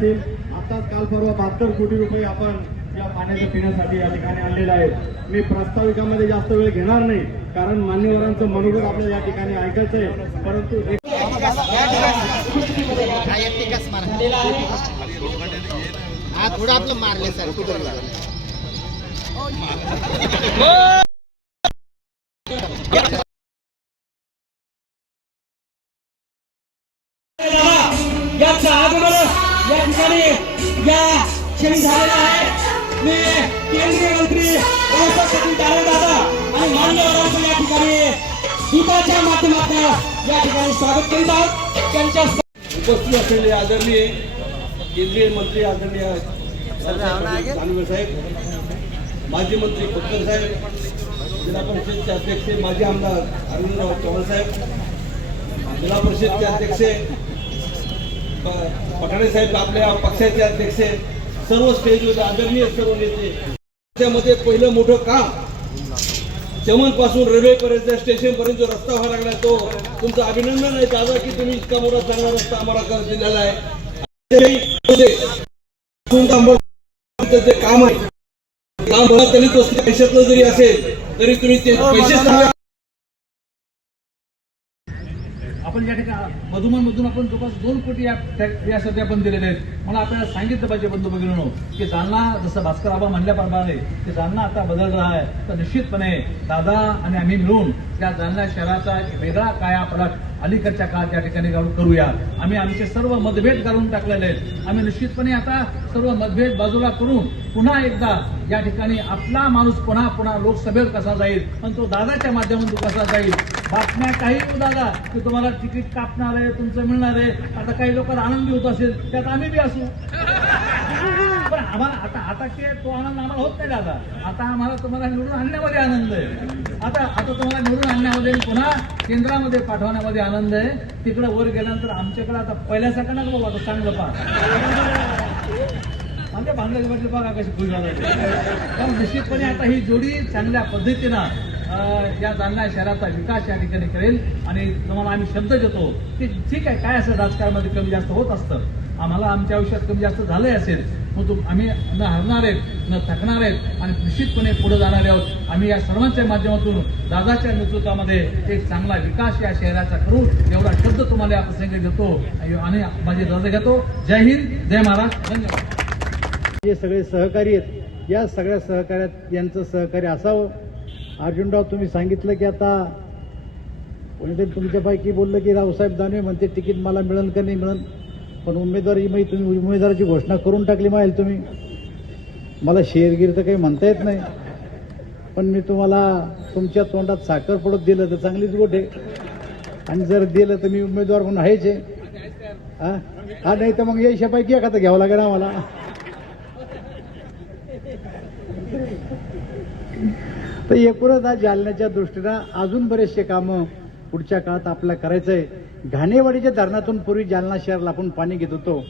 असतील आता काल परवा बहात्तर कोटी रुपये आपण या पाण्याच्या पिण्यासाठी या ठिकाणी आणलेला आहे मी प्रास्ताविकामध्ये जास्त वेळ घेणार नाही कारण मान्यवरांचं मनोगत आपल्याला या ठिकाणी ऐकायचं आहे. परंतु हा थोडं आपलं मारले सर याचा आगमन या ठिकाणी या क्षणी झालेला आहे. मी केंद्रीय मंत्री सचिव दादा आणि मान्यवरांचं या ठिकाणी गीताच्या माध्यमातून या ठिकाणी स्वागत करीत आहोत. त्यांच्या उपस्थित असलेले आदरणीय केंद्रीय मंत्री आदरणीय दानवे साहेब माजी मंत्री खोतकर साहेब जिल्हा परिषदचे अध्यक्ष माजी आमदार अरविंदराव चव्हाण साहेब जिल्हा परिषदचे अध्यक्ष पठाणे साहेब आपल्या पक्षाचे अध्यक्ष सर्व स्टेजवर आदरणीय सर्व नेते. त्यामध्ये पहिलं मोठं काम चमनपासून रेल्वे पर्यंत स्टेशन पर्यंत जो रस्ता व्हायला लागला तो तुमचं अभिनंदन आहे दादा की तुम्ही इतका मोठा चांगला रस्ता आम्हाला कर दिलेला आहे. म्हणजे ते काम आहे. काम भरत त्यांनी तो पैशातलं जरी असेल तरी तुम्ही ते पैसे आपण या ठिकाणी मधुमन मधून आपण जवळपास दोन कोटी या यासाठी आपण दिलेले आहेत. मला आपल्याला सांगितलं पाहिजे बंधू भगिनीनो की जालना जसं भास्कर आबा म्हणल्याप्रमाणे की जालना आता बदल रहा आहे. तर निश्चितपणे दादा आणि आम्ही मिळून त्या जालना शहराचा एक वेगळा कायापलट अलीकडच्या काळात या ठिकाणी करू- करूया. आम्ही आमचे सर्व मतभेद काढून टाकलेले आहेत. आम्ही निश्चितपणे आता सर्व मतभेद बाजूला करून पुन्हा एकदा या ठिकाणी आपला माणूस पुन्हा पुन्हा लोकसभेवर कसा जाईल पण तो दादाच्या माध्यमातून कसा जाईल? बातम्या काही येऊ दादा की तुम्हाला तिकीट कापणार आहे तुमचं मिळणार आहे. आता काही लोकांना आनंदी होत असेल त्यात आम्ही बी असू. पण आम्हाला आता आता ते तो आनंद आम्हाला होत नाही दादा. आता आम्हाला तुम्हाला निवडून आणण्यामध्ये आनंद आहे. आता आता तुम्हाला निवडून आणण्यामध्ये आणि पुन्हा केंद्रामध्ये पाठवण्यामध्ये आनंद आहे. तिकडे वर गेल्यानंतर आमच्याकडे आता पहिल्या नका बाबा आता चांगलं पाहा आमच्या बांगलादेश म्हटलं बघा कशी खुश झालं. कारण निश्चितपणे आता ही जोडी चांगल्या पद्धतीनं या जालना शहराचा विकास या ठिकाणी करेल. आणि तुम्हाला आम्ही शब्द देतो की ठीक आहे काय असं राजकारणामध्ये कमी जास्त होत असतं. आम्हाला आमच्या आयुष्यात कमी जास्त झालंय असेल मग तुम आम्ही न हरणार आहेत न थकणार आहेत आणि निश्चितपणे पुढे जाणार आहोत. आम्ही या सर्वांच्या माध्यमातून दादाच्या नेतृत्वामध्ये एक चांगला विकास या शहराचा करू. एवढा शब्द तुम्हाला या प्रसंगी देतो. आणि माझी दादा घेतो. जय हिंद जय महाराष्ट्र. धन्यवाद. जे सगळे सहकारी आहेत या सगळ्या सहकार्यात यांचं सहकार्य असावं. अर्जुनराव तुम्ही सांगितलं की आता कोणीतरी तुमच्यापैकी बोललं की रावसाहेब दानवे म्हणते तिकीट मला मिळेल का नाही मिळेल? पण उमेदवारी मग तुम्ही उमेदवाराची घोषणा करून टाकली माहील तुम्ही. मला शेरगीर तर काही म्हणता येत नाही. पण मी तुम्हाला तुमच्या तोंडात साखर पडत दिलं तर चांगलीच गोट आहे. आणि जर दिलं तर मी उमेदवार म्हणून आहेच आहे. हा? हा नाही तर मग यायच्यापैकी एखादं घ्यावं लागेल आम्हाला. तर एकूणच आज जालन्याच्या दृष्टीनं अजून बरेचसे कामं पुढच्या काळात आपल्याला करायचं आहे घाणेवाडीच्या धरणातून पूर्वी जालना शहराला आपण पाणी घेत होतो.